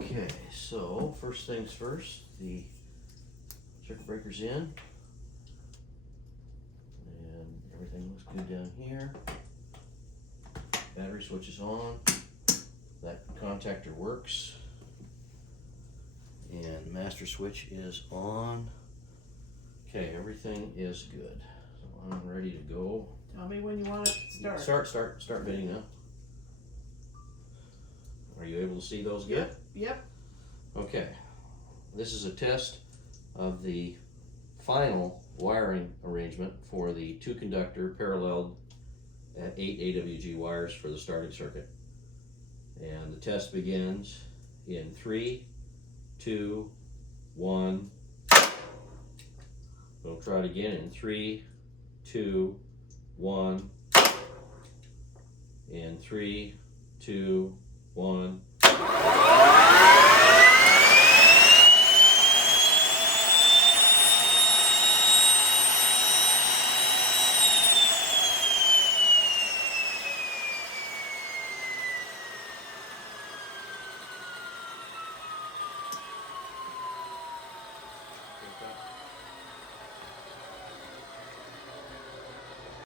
Okay, so first things first, the circuit breaker's in, and everything looks good down here. Battery switch is on, that contactor works, and master switch is on. Okay, everything is good. So I'm ready to go. Tell me when you want it to start. Start bidding now. Are you able to see those good? Yep. Okay, this is a test of the final wiring arrangement for the 2 conductor paralleled at 8 AWG wires for the starting circuit. And the test begins in 3, 2, 1. We'll try it again in 3, 2, 1. And 3, 2, 1.